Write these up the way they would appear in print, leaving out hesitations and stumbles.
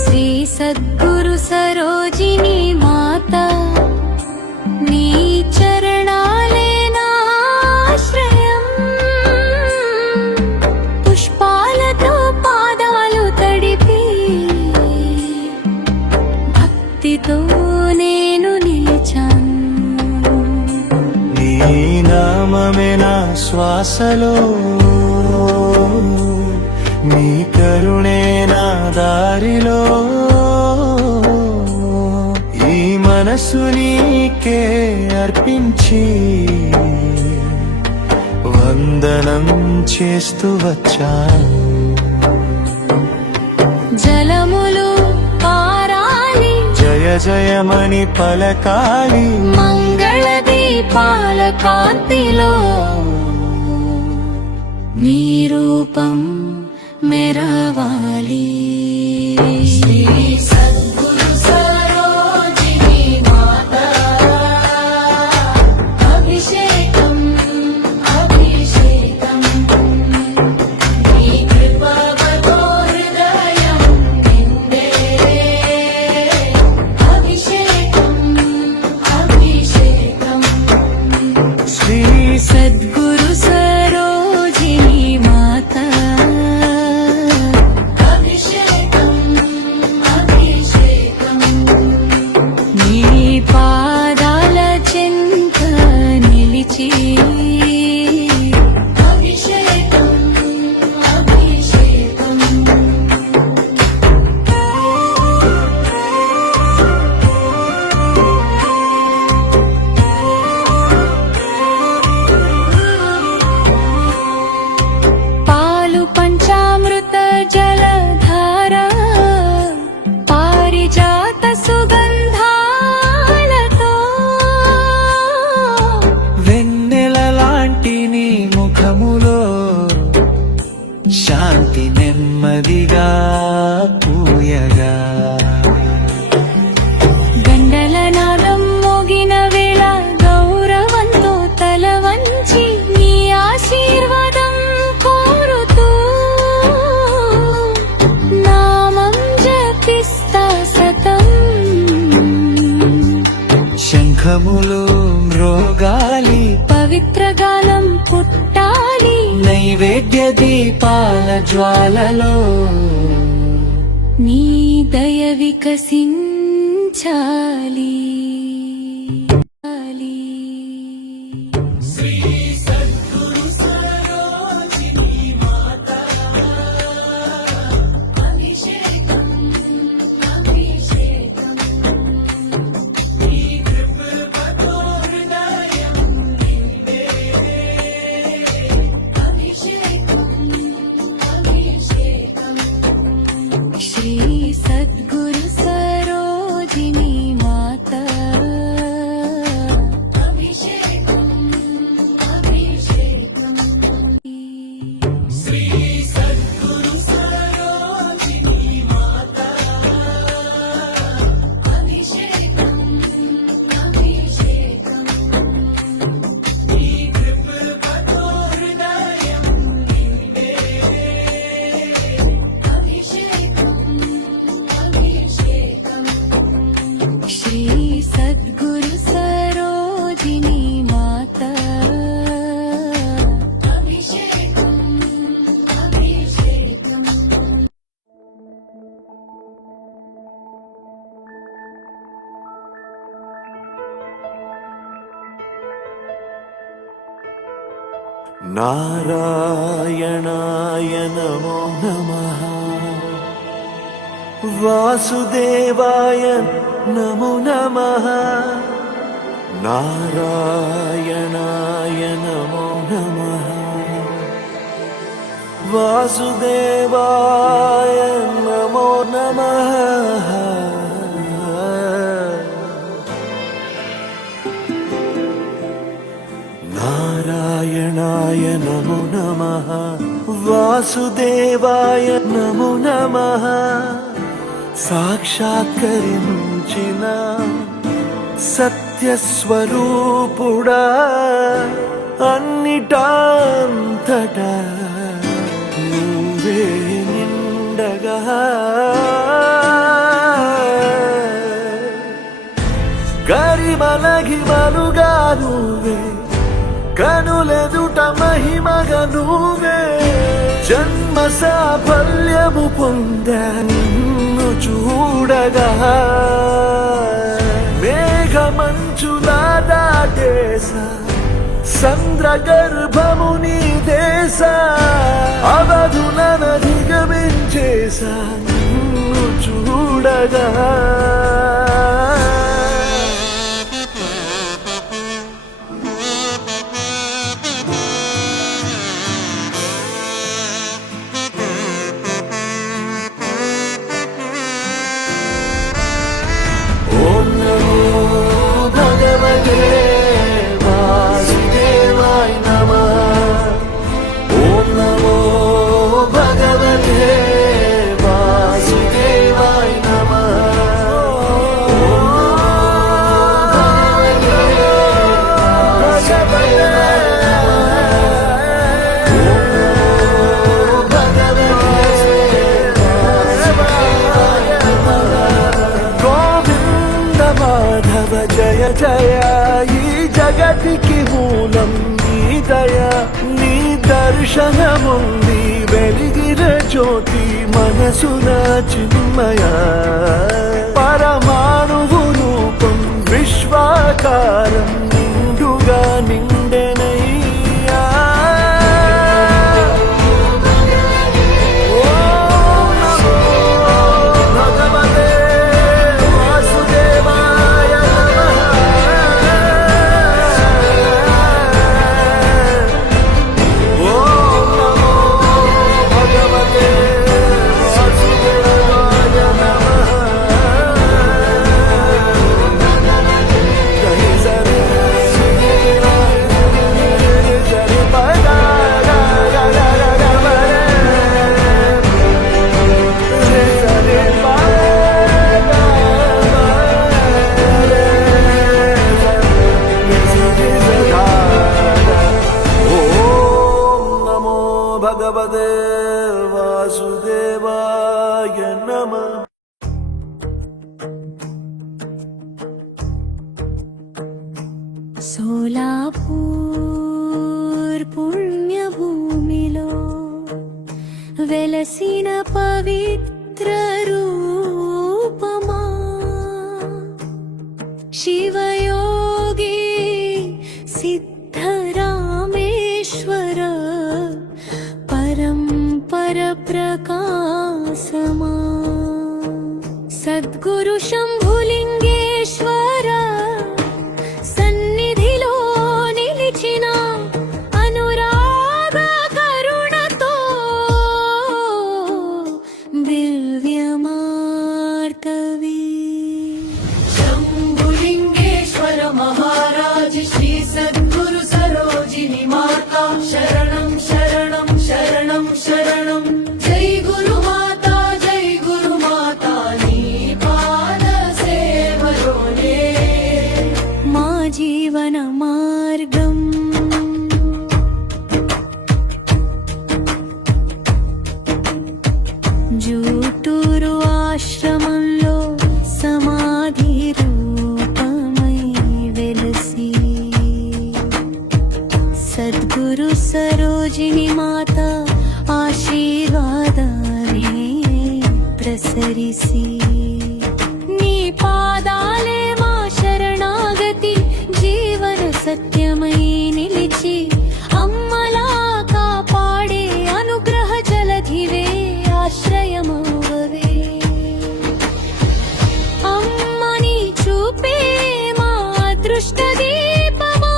శ్రీ సద్గురు సరోజిని మాత నీ చరణాలే నాశ్రయం పుష్పాలతో పాదాలు తడిపి భక్తితో నేను నిలిచాను నీ నామమే నా శ్వాసలో నీ కరుణే నా దారిలో ఈ మనసు నీకే అర్పించి వందనం చేస్తూ వచ్చాను. జలములు పారాలి జయ జయమని పలకాలి మంగళ దీపాల కాంతిలో నీ రూపం మెరవాలి. శ్రీ సద్గురు సరోజిని మాత అభిషేకం అభిషేకం నీ కృపతో హృదయం నిండే అభిషేకం అభిషేకం శ్రీ సద్గురు సరోజిని మాత అభిషేకం అభిషేకం నీ పాదాల చెంత నిలిచి అభిషేకం అభిషేకం పాలు పంచామృత జలధార పారిజాత సుగంధాలతో వెన్నెల లాంటి నీ ముఖములో శాంతి నెమ్మదిగా పూయగా గండల నాదం మోగిన వేళ గౌరవంతో తల వంచి నీ ఆశీర్వాదం కోరుతూ నామం జపిస్తా సతం శంఖములు మ్రోగాలి పవిత్ర గానం పుట్టాలి నైవేద్య దీపాల జ్వాలలో నీ దయ వికసించాలి. శ్రీ సద్గురు సరోజిని మాత అభిషేకం అభిషేకం శ్రీ సద్గురు సరోజిని మాత అభిషేకం అభిషేకం నీ కృపతో హృదయం నిండే అభిషేకం అభిషేకం శ్రీ సద్గురు సరోజిని మాత అభిషేకం అభిషేకం నారాయణాయ నమో నమః వాసుదేవాయ నమో నమః నారాయణాయ నమో నమః వాసుదేవాయ నమో నమః నారాయణాయ నమో నమః వాసుదేవాయ నమో నమః సాక్షాత్కరించిన సత్యస్వరూపుడా అన్నిటాంతటా నువ్వే నిండగా కరిమలగిమలుగా నువ్వే కనులెదుట మహిమగా నువ్వే జన్మ సాఫల్యము పొందా నిన్ను చూడగా మేఘమంచులా దాటేసా సంద్ర గర్భము నీ దేశ అవధులనధిగమించేసా నిన్ను చూడగా ఓం నమో భగవతే వాసుదేవాయ నమః ఓం నమో భగవతే వాసుదేవాయ నమః ఓం గోవింద మాధవ జయ జయ ఈ జగతికి మూలం నీ దయ నీ దర్శనముంది వెలిగిన జ్యోతి మనసున చిన్మయ పరమాణువు రూపం విశ్వాకారం నిండుగా నిండెనయ్యా ఓం నమో భగవతే వాసుదేవాయ నమః ఓం నమో భగవతే వాసుదేవాయ నమః జయ జయ జయ పదా ఓం నమో భగవతే వాసుదేవాయ నమః సోలాపూర్ పుణ్యభూమిలో వెలసిన పవిత్ర రూపమా శివయోగి సిద్ధరామేశ్వర పరంపర ప్రకాశమా సద్గురు శంభులింగేశ్వర సన్నిధిలో నిలిచిన అనురాగ కరుణతో దివ్యమార్తవి శంభులింగేశ్వర మహారాజ్ శ్రీ సద్గురు సరోజిని మాతా శరణం శరణం శరణం శరణం జై గురు మాతా నీ పాద సేవలోనే మా జీవన మార్గం జూటూరు ఆశ్రమంలో సమాధి రూపమై వెలసి సద్గురు సరోజిని మాత ఆశీర్వాదాన్ని ప్రసరిసి నీ పాదాలే మా శరణాగతి జీవన సత్యమై నిలిచి అమ్మలా కాపాడే అనుగ్రహ జలధివే ఆశ్రయమవే అమ్మని చూపే మా అదృష్ట దీపమా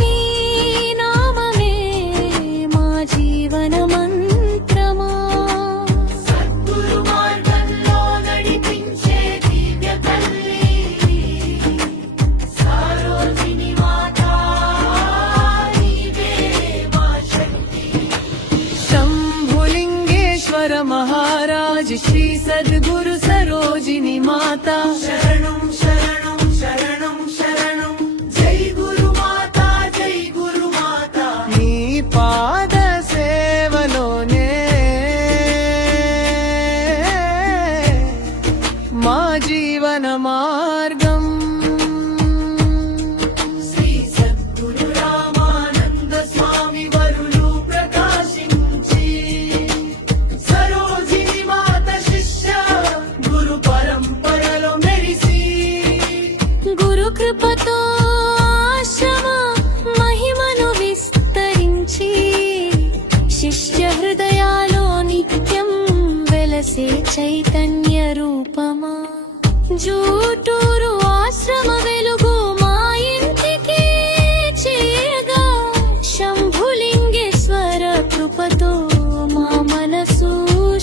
నీ నామమే మా జీవన మంత్రమా సద్గురు మార్గంలో నడిపించే దివ్య తల్లి సరోజిని మాత శరణం శరణం శరణం శరణం జై గురు మాత జై గురు మాత నీ పాద సేవలోనే మా జీవన మార్గం శ్రీ సద్గురు రామానంద స్వామి వరులు ప్రకాశించి సరోజిని మాత శిష్య గురు పరంపరలో మెరిసి గురు కృపతో ఆశ్రమ మహిమను విస్తరించి శిష్య హృదయాలో నిత్యం వెలసే చైతన్య రూపమా జూటూరు ఆశ్రమ వెలుగు మా ఇంటికి చేరగా శంభులింగేశ్వర కృపతో మా మనసు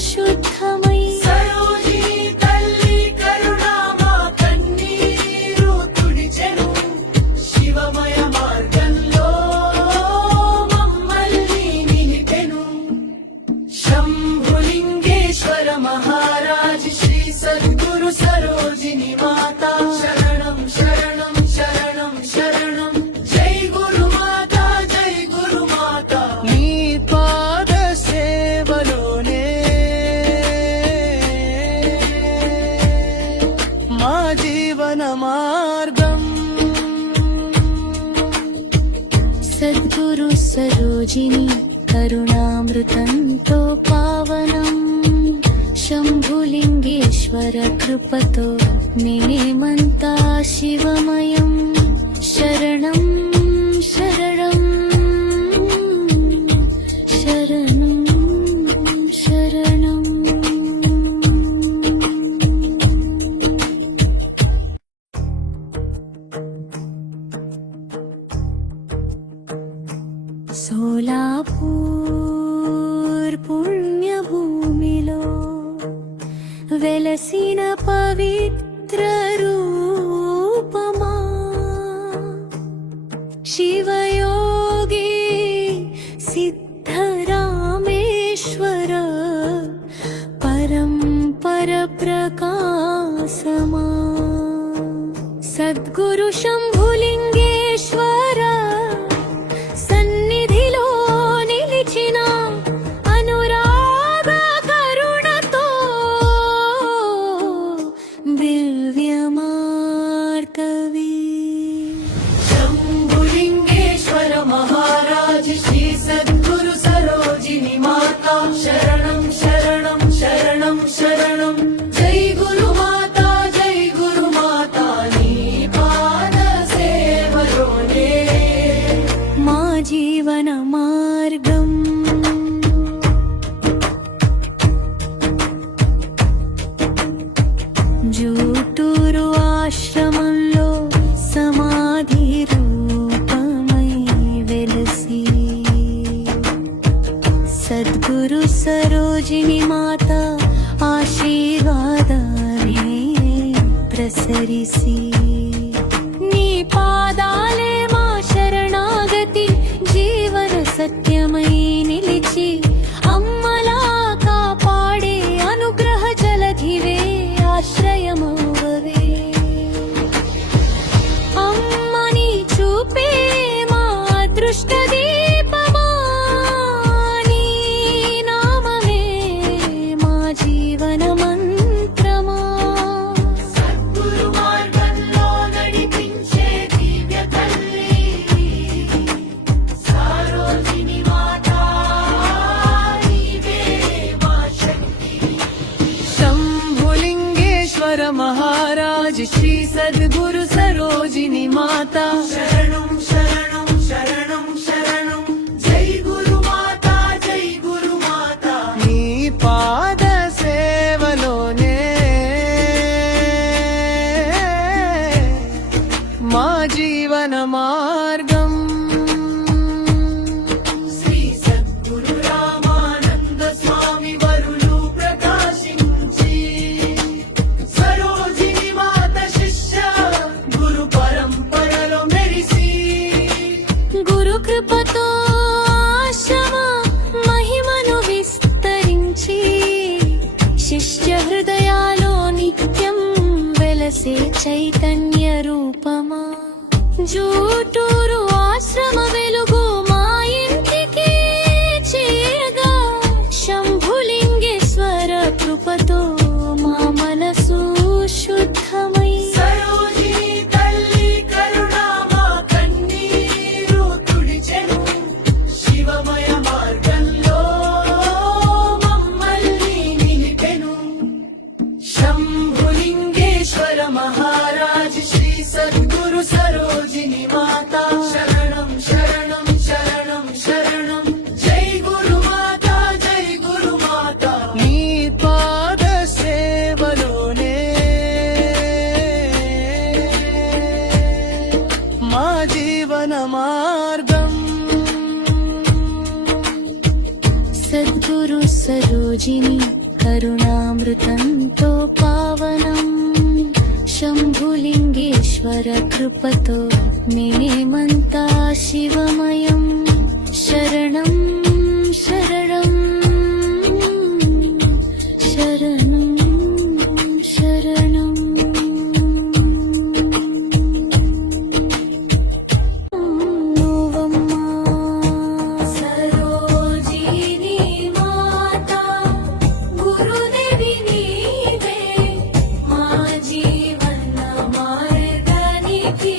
శుద్ధమై సరోజిని తల్లి కరుణ మా కన్నీరు తుడిచెను శివమయ మార్గంలో మమ్మల్ని నిలిపెను శంభులింగేశ్వర మహారాజ్ శ్రీ సద్గురు సరోజిని మాత శరణం శరణం శరణం శరణం జై గురు మాత జై గురు మాత నీ పాద సేవలోనే మా జీవన మార్గం సద్గురు సరోజిని కరుణామృతంతో పావనం శంభులింగేశ్వర కృపతో నేమంతా శివమయం శరణం శరణం శరణం శరణం సోలాపూర్ పుణ్యభూమిలో వెలసిన పవిత్ర రూపమా శివయోగి సిద్ధరామేశ్వర పరంపర ప్రకాశమా సద్గురు శంభులింగేశ్వర సన్నిధిలో నిలిచిన అనురాగ కరుణతో దివ్యమార్గవి శంభులింగేశ్వర మహారాజ్ శ్రీ సద్గురు సరోజిని మాత శరణం శరణం శరణం శరణం జై గురు మాత జై గురు మాత నీ పాద సేవలోనే మా జీవన మార్గం జూటూరు ఆశ్రమంలో సమాధి రూపమై వెలసి సద్గురు సరోజిని మాత ఆశీర్వాదాన్ని ప్రసరిసి నీ పాదాలే మా శరణాగతి జీవన సత్యమై నిలిచి అమ్మలా కాపాడే అనుగ్రహ జలధివే ఆశ్రయమవే అమ్మని చూపే మా అదృష్ట దీపమా నీ నామమే మా జీవన మంత్రమా సద్గురు మార్గంలో నడిపించే దివ్య తల్లి సరోజిని మాత నీవే మా శక్తి శంభులింగేశ్వర మహారాజ్ శ్రీ సద్గురు సరోజిని మాత శరణం శరణం శరణం శరణం జై గురు మాత జై గురు మాత నీ పాద సేవలోనే మా జీవన మార్గం శ్రీ సద్గురు రామానంద స్వామి వరులు ప్రకాశించి సరోజిని మాత శిష్య గురు పరంపరలో మెరిసి గురు కృపతో ఆశ్రమ మహిమను విస్తరించి శిష్య హృదయాలో నిత్యం వెల చైతన్య రూపమా జూటూరు ఆశ్రమ వెలుగు మా ఇంటికి చేరగా శంభులింగేశ్వర కృపతో మా మనసు శుద్ధమై సరోజిని తల్లి కరుణా మా కన్నీరు తుడిచెను శివమయ మార్గంలో మమ్మల్ని నిలిపెను శంభులింగేశ్వర మహారాజ్ శ్రీ సద్గురు సరోజిని మాతా శరణం శరణం శరణం శరణం జై గురు మాతా జై గురు మాతా నీ పాద సేవలోనే మా జీవన మార్గం సద్గురు సరోజిని కరుణామృతంతో పావనం శంభులింగేశ్వర కృపతో మేమంతా శివమయం శరణం శరణం శరణం శరణం నువ్వమ్మా సరోజిని మాతా గురుదేవి నీవే మా జీవన మార్గానికి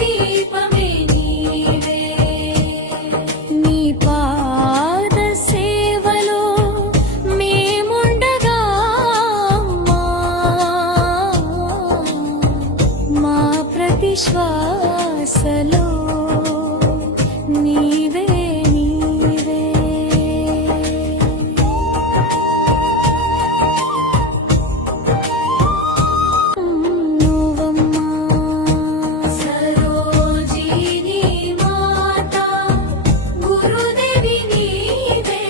దీపమే నీవే నీ పాద సేవలో మేముండగా మా ప్రతి శ్వాసలో నీవే నీవే నువ్వమ్మా సరోజిని మాతా గురుదేవి నీవే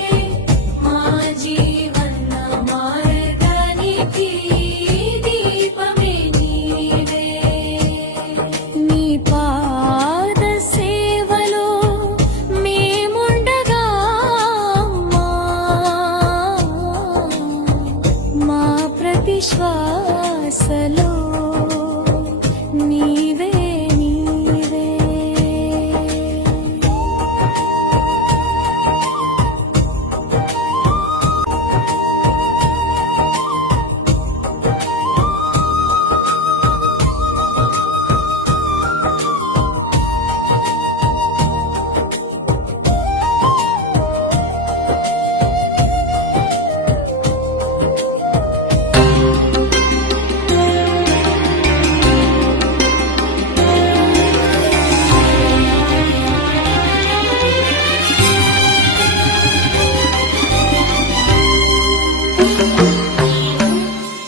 మా జీవన మార్గానికి దీపమే నీవే నీ పాద సేవలో మేముండగా మా ప్రతి శ్వాసలో నీవే నీవే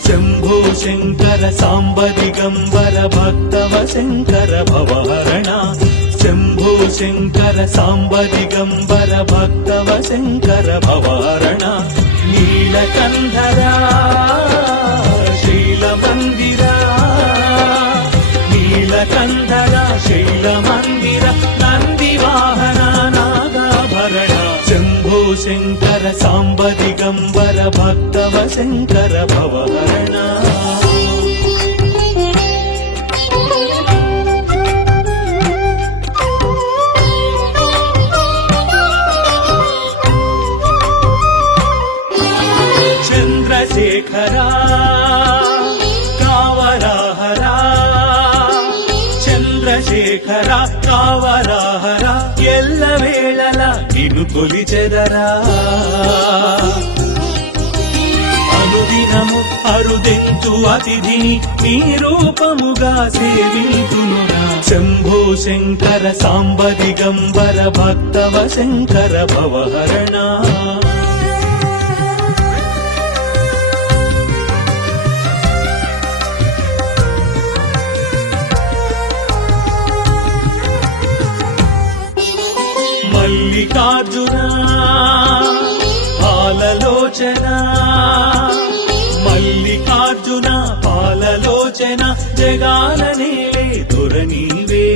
శంభో శంకర సాంబ దిగంబర భక్తవ శంకర భవహరణ శంభో శంకర సాంబ దిగంబర భక్తవ శంకర భవహరణ నీలకంధరా శైల మందిరా నీలకంధరా శైల మందిర నంది వాహన నాగాభరణ శంభో శంకర సాంబ దిగంబర భక్తవ శంకర భవహరణ చంద్రశేఖరా కావరాహరా చంద్రశేఖర కావరాహర ఎల్ల వేళల నిన్ను కొలిచెదరా అనుదినము అరుదెత్తు అతిథిని నీ రూపముగా సేవింతునురా శంభో శంకర సాంబ దిగంబర భక్తవ శంకర భవహరణ మల్లికార్జున పాలలోచన మల్లికార్జున పాలలోచన జగాల నేలే దొరనీవే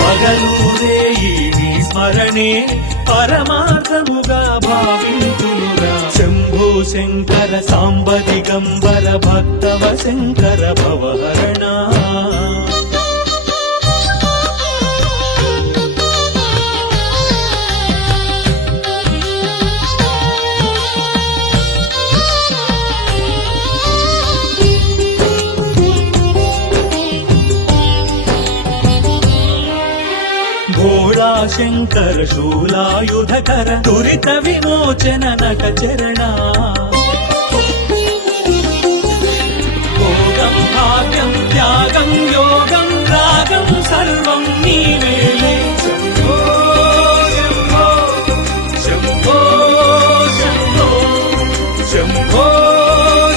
పగలూరే నీ స్మరణే పరమార్థముగా భావింతునురా శంభో శంకర సాంబ దిగంబర భక్తవ శంకర భవహరణ భోళా శంకర శూలాయుధకర దురిత విమోచన నట చరణ భోగం భాగ్యం త్యాగం యోగం రాగం సర్వం నీవేలే శంభో శంభో శంభో శంభో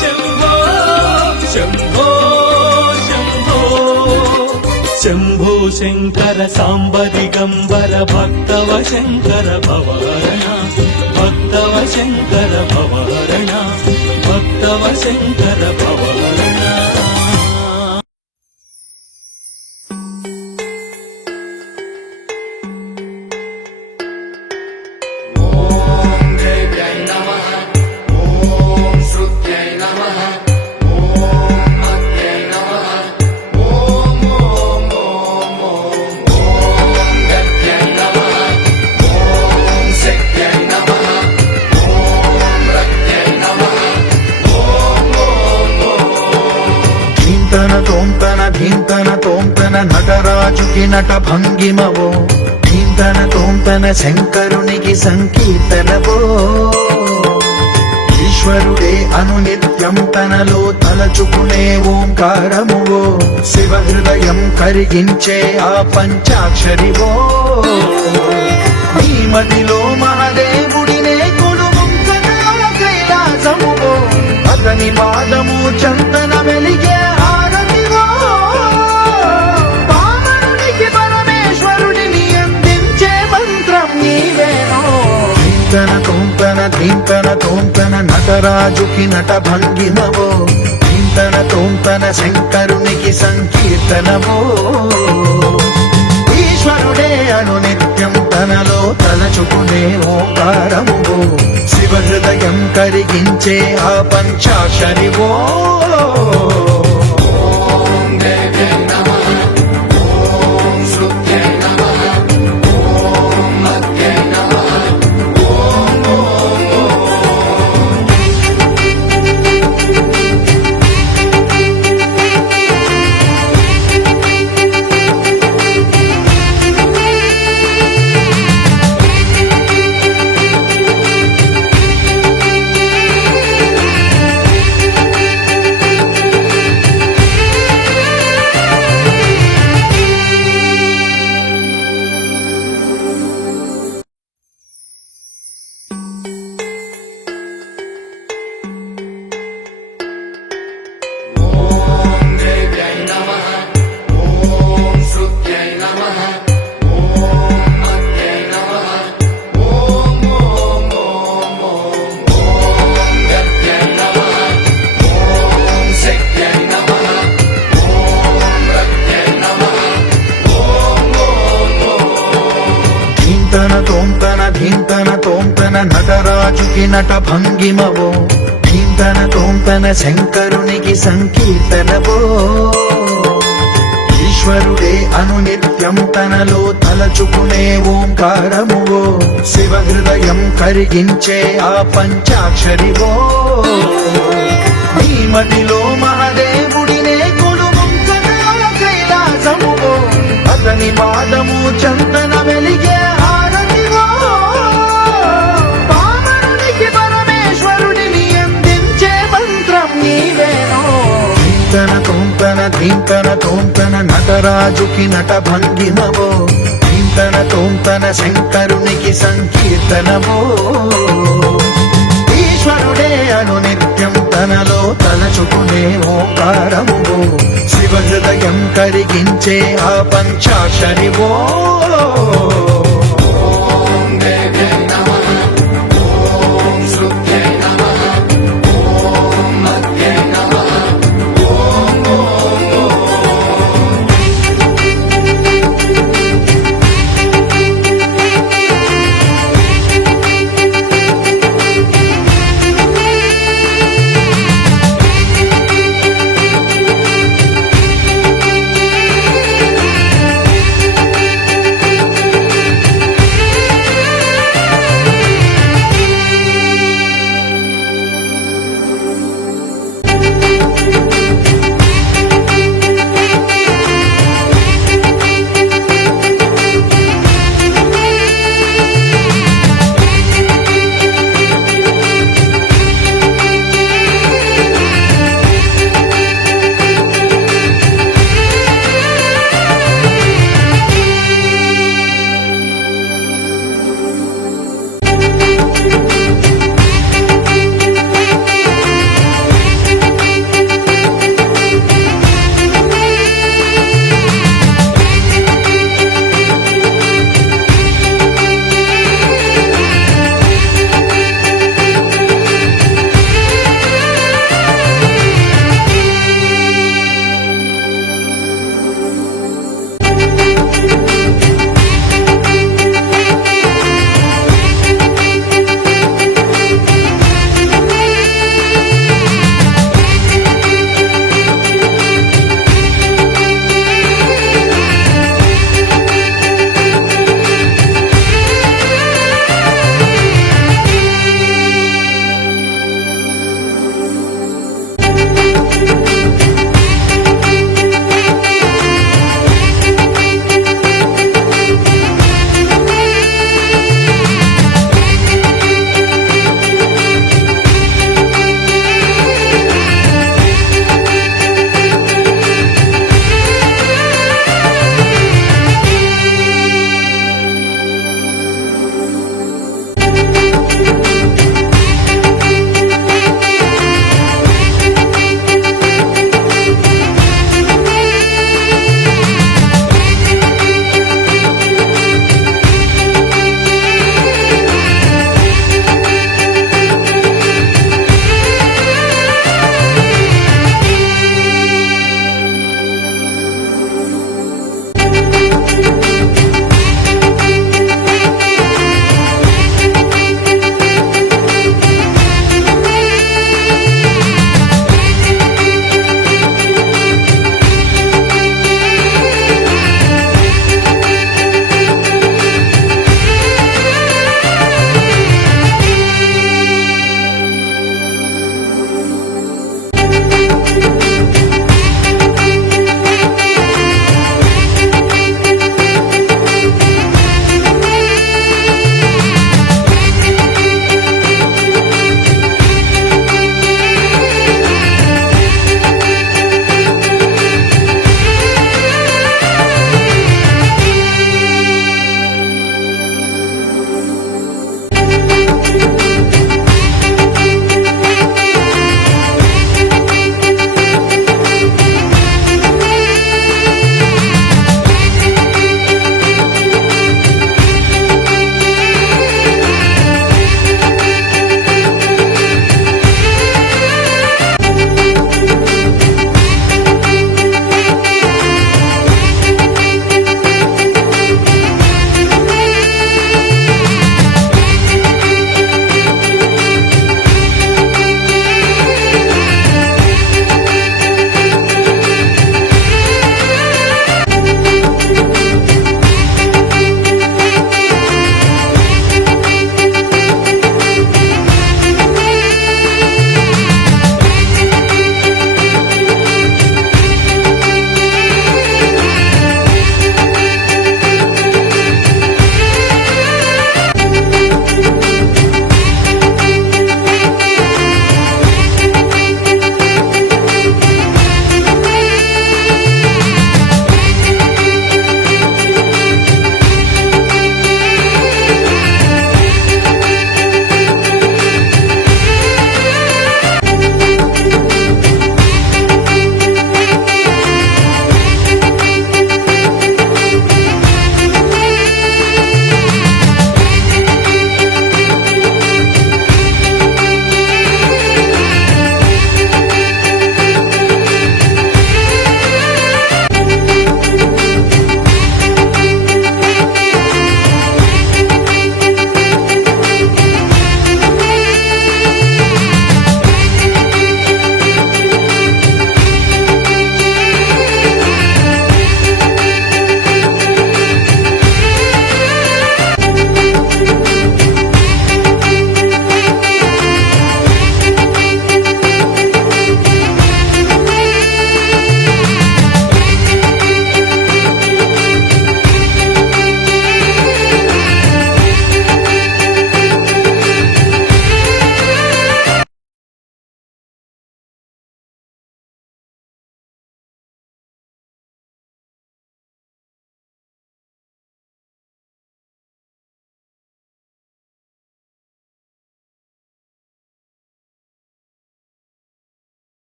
శంభో శంభో శంభో శంభో శంకర సాంబ దిగంబర భక్తవ శంకర భవహరణ భక్తవ శంకర భవహరణ భక్తవ శంకర భవహరణ ధీంతన తోంతన నటరాజుకి నట భంగిమవో ధీంతన తోంతన శంకరునికి సంకీర్తనవో ఈశ్వరుడే అనునిత్యం తనలో తలచుకునే ఓంకారమువో శివ హృదయం కరిగించే ఆ పంచాక్షరివో ఈ మదిలో మహాదేవుడినే కొలువుంకనా కైలాసమువో అతని పాదము చందన వెలిగే ధీంతన తోంతన నటరాజుకి నట భంగిమవో ధీంతన తోంతన శంకరునికి సంకీర్తనవో ఈశ్వరుడే అనునిత్యం తనలో తలచుకునే ఓంకారమువో శివ హృదయం కరిగించే ఆ పంచాక్షరివో ధీంతన తోంతన నటరాజుకి నట భంగిమవో ధీంతన తోంతన శంకరునికి సంకీర్తనవో ఈశ్వరుడే అనునిత్యం తనలో తలచుకునే ఓంకారమువో శివ హృదయం కరిగించే ఆ పంచాక్షరివో ఈ మదిలో మహాదేవుడినే కొలువుంకనా కైలాసమువో అతని పాదము చందన వెలిగే ధీంతన తోంతన నటరాజుకి నట భంగిమవో ధీంతన తోంతన శంకరునికి సంకీర్తనవో ఈశ్వరుడే అనునిత్యం తనలో తలచుకునే ఓంకారమువో శివ హృదయం కరిగించే ఆ పంచాక్షరివో